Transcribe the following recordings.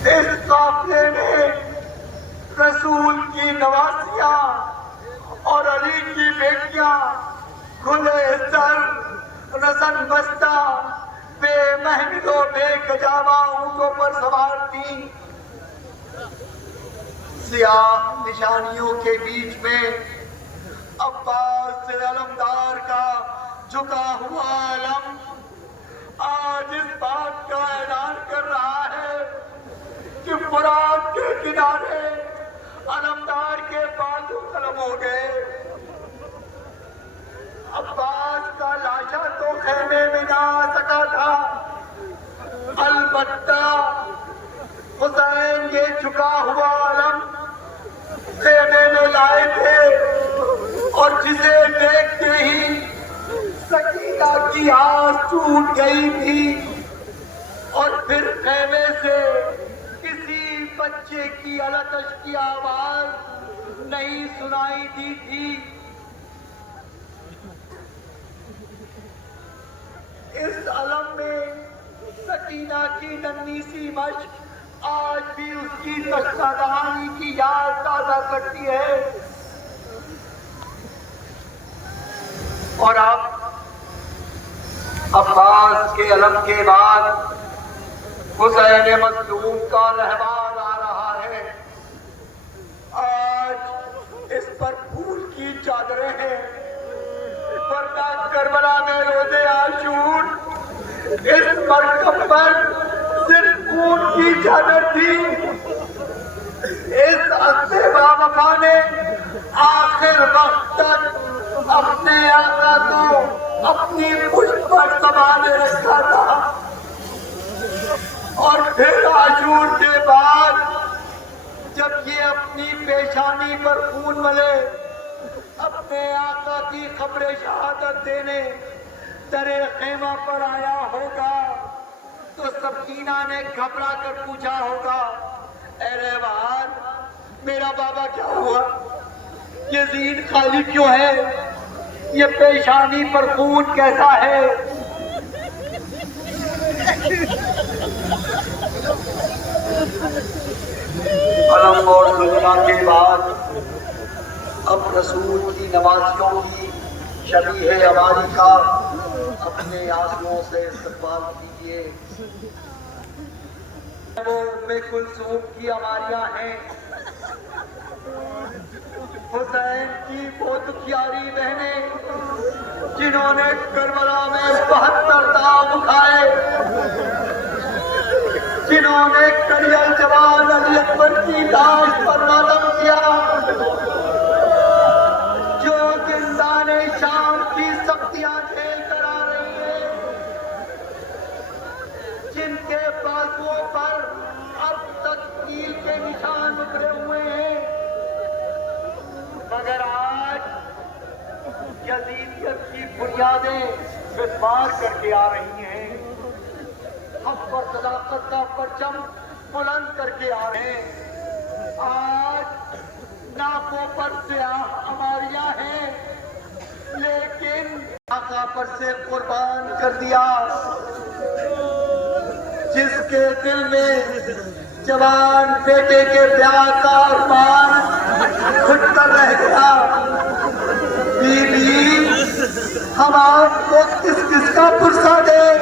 اس قافلے میں رسول کی نواسیاں اور علی کی بیٹیاں کھلے سر رسن بستہ بے محمل و بے کجاوا اونٹوں پر سوار تھیں۔ سیاہ نشانیوں کے بیچ میں عباس سے علمدار کا جھکا ہوا علم آج اس بات کا اعلان کر رہا ہے کہ فرات کے کنارے علمدار کے بازو قلم ہو گئے۔ عباس کا لاشا تو خیمے میں نہ آ سکا تھا، البتہ حسین یہ جھکا ہوا علم خیمے میں لائے تھے، اور جسے دیکھتے ہی سکینہ کی آس ٹوٹ گئی تھی، اور پھر خیمے سے کسی بچے کی التش کی آواز نہیں سنائی دی تھی۔ اس علم میں سکینہ کی ننھی سی مشق آج بھی اس کی تشنہ دہانی کی یاد تازہ کرتی ہے۔ اور اب عباس کے علم کے بعد حسین مظلوم کا رہبار آ رہا ہے۔ آج اس پر پھول کی چادریں ہیں، ورنہ کربلا میں روزے عاشور اس مرکب پر صرف خون کی چادر تھی۔ اس عصر باوفا نے آخر وقت تک اپنے آقا کو اپنی پشت پر سنبھالے رکھا تھا، اور پھر عاشور کے بعد جب یہ اپنی پیشانی پر خون ملے اپنے آقا کی خبر شہادت دینے درے خیمہ پر آیا ہوگا تو سکینہ نے گھبرا کر پوچھا ہوگا، اے رہبار میرا بابا کیا ہوا؟ یہ زین خالی کیوں ہے؟ یہ پیشانی پر خون کیسا ہے؟ علم اور زلزلہ کے بعد اب رسول کی نوازیوں کی شبیہ ہماری کا اپنے آنسوؤں سے استقبال کیجیے۔ وہ ام کلثوم کی عماریاں ہیں، حسین کی وہ دکھیاری بہنیں جنہوں نے کربلا میں 72 داغ کھائے، جنہوں نے کڑیل جوان علی اکبر کی لاش پر ماتم کیا، جو زندان شام کی سختیاں جھیل کر آ رہی ہیں، جن کے بازوؤں پر اب تک کیل کے نشان ابھرے ہوئے ہیں، مگر آج یزیدیت کی بنیادیں مسمار کر کے آ رہی ہیں، حق اور صداقت کا پرچم بلند کر کے آ رہے ہیں۔ آج ناکوں پر سیاہ عماریاں ہیں، لیکن آقا پر سے قربان کر دیا، جس کے دل میں جوان بیٹے کے پیار کا ارمان گھٹ کر رہ گیا۔ بی بی ہم آپ کو کس کس کا پرسہ دیں؟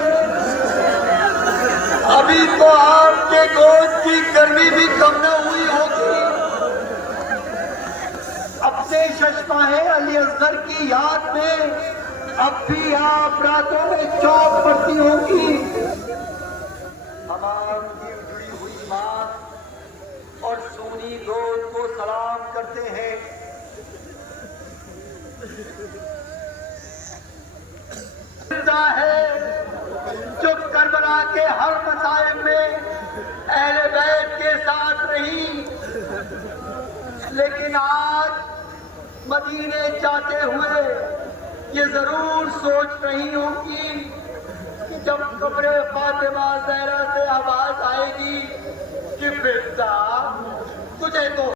ابھی تو آپ کے گوشت کی گرمی بھی کم نہ ہوئی ہوگی۔ اپنے ششماہ علی اصغر کی یاد میں اب بھی آپ راتوں میں چوک پڑتی ہوں گی۔ ہم آپ کی اجڑی ہوئی بات اور سونی گود کو سلام کرتے ہیں۔ زندہ ہے جو کربلا کے ہر مصائب میں اہل بیت کے ساتھ رہی، لیکن آج مدینے جاتے ہوئے یہ ضرور سوچ رہی ہوں گی کہ جب قبر فاطمہ زہرا سے آواز آئے گی کہ بیٹا تجھے تو